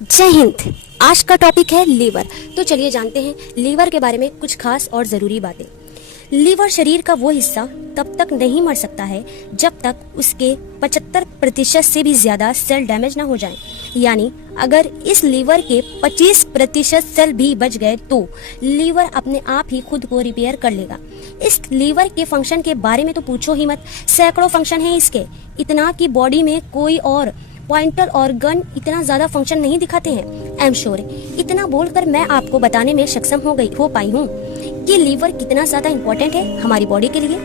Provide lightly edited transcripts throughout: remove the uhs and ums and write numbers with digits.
जय हिंद। आज का टॉपिक है लीवर। तो चलिए जानते हैं लीवर के बारे में कुछ खास और ज़रूरी बातें। लीवर शरीर का वो हिस्सा तब तक नहीं मर सकता है जब तक उसके 75% से भी ज़्यादा सेल डैमेज ना हो जाएं। यानी अगर इस लीवर के 25% सेल भी बच गए तो लीवर अपने आप ही खुद को रिपेयर कर लेगा। इस लीवर के फंक्शन के बारे में तो पूछो ही मत, सैकड़ों फंक्शन है इसके, इतना कि बॉडी में कोई और पॉइंटर और गन इतना ज्यादा फंक्शन नहीं दिखाते हैं। आई एम श्योर इतना बोलकर मैं आपको बताने में सक्षम हो पाई हूँ कि लीवर कितना ज्यादा इम्पोर्टेंट है हमारी बॉडी के लिए।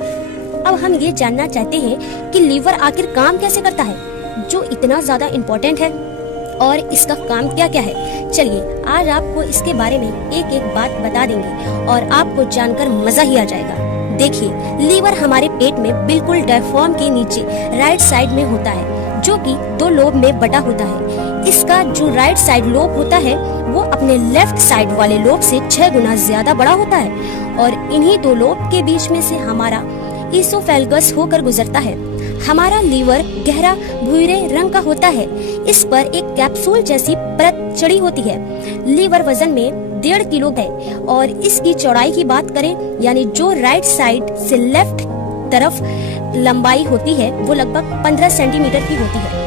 अब हम ये जानना चाहते हैं कि लीवर आखिर काम कैसे करता है जो इतना ज्यादा इम्पोर्टेंट है और इसका काम क्या क्या है। चलिए आज आपको इसके बारे में एक एक बात बता देंगे और आपको जानकर मजा ही आ जाएगा। देखिए, लीवर हमारे पेट में बिल्कुल डायफ्राम के नीचे राइट साइड में होता है जो कि 2 लोब में बटा होता है। इसका जो राइट साइड लोब होता है वो अपने लेफ्ट साइड वाले लोब से 6 गुना ज्यादा बड़ा होता है और इन्हीं 2 लोब के बीच में से हमारा ईसोफेगस होकर गुजरता है। हमारा लीवर गहरा भूरे रंग का होता है। इस पर एक कैप्सूल जैसी परत चढ़ी होती है। लीवर वजन में 1.5 किलो है और इसकी चौड़ाई की बात करें यानी जो राइट साइड से लेफ्ट तरफ लंबाई होती है वो लगभग 15 सेंटीमीटर की होती है।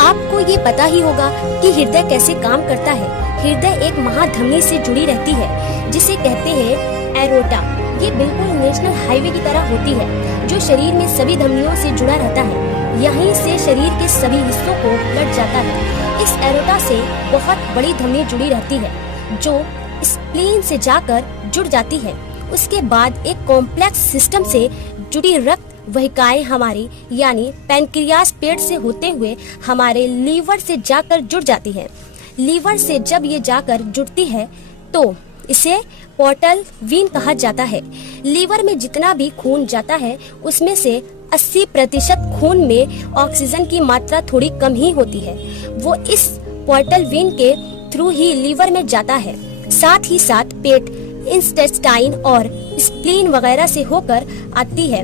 आपको ये पता ही होगा कि हृदय कैसे काम करता है। हृदय एक महाधमनी से जुड़ी रहती है जिसे कहते हैं एरोटा। ये बिल्कुल नेशनल हाईवे की तरह होती है जो शरीर में सभी धमनियों से जुड़ा रहता है। यहीं से शरीर के सभी हिस्सों को ब्लड जाता है। इस एरोटा से बहुत बड़ी धमनी जुड़ी रहती है जो स्प्लीन से जाकर जुड़ जाती है। उसके बाद एक कॉम्प्लेक्स सिस्टम से जुड़ी रक्त वाहिकाएं हमारी यानी पैनक्रियास पेट से होते हुए हमारे लीवर से जाकर जुड़ जाती है। लीवर से जब ये जाकर जुड़ती है तो इसे पोर्टल वीन कहा जाता है। लीवर में जितना भी खून जाता है उसमें से 80% खून में ऑक्सीजन की मात्रा थोड़ी कम ही होती है। वो इस पोर्टल वीन के थ्रू ही लीवर में जाता है। साथ ही साथ पेट, इंटेस्टाइन और स्प्लीन वगैरह से होकर आती है।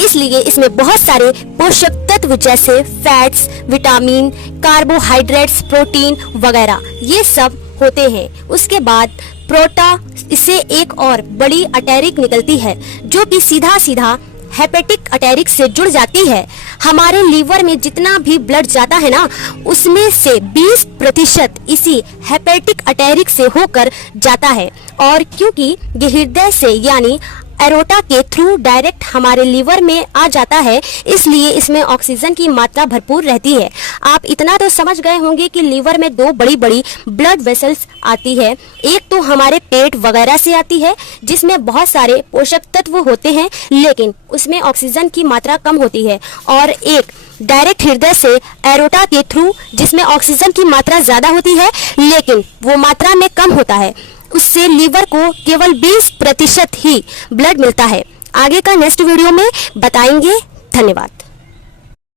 इसलिए इसमें बहुत सारे पोषक तत्व जैसे फैट्स, विटामिन, कार्बोहाइड्रेट्स, प्रोटीन वगैरह ये सब होते हैं। उसके बाद प्रोटा इससे एक और बड़ी अटैरिक निकलती है जो कि सीधा सीधा हेपेटिक अटैरिक से जुड़ जाती है। हमारे लीवर में जितना भी ब्लड जाता है ना उसमें से 20% इसी हेपेटिक अटैरिक से होकर जाता है और क्योंकि ये हृदय से यानी एरोटा के थ्रू डायरेक्ट हमारे लीवर में आ जाता है इसलिए इसमें ऑक्सीजन की मात्रा भरपूर रहती है। आप इतना तो समझ गए होंगे कि लीवर में 2 बड़ी बड़ी ब्लड वेसल्स आती है। एक तो हमारे पेट वगैरह से आती है जिसमें बहुत सारे पोषक तत्व होते हैं लेकिन उसमें ऑक्सीजन की मात्रा कम होती है, और एक डायरेक्ट हृदय से एरोटा के थ्रू जिसमें ऑक्सीजन की मात्रा ज्यादा होती है लेकिन वो मात्रा में कम होता है। उससे लीवर को केवल 20% ही ब्लड मिलता है। आगे का नेक्स्ट वीडियो में बताएंगे। धन्यवाद।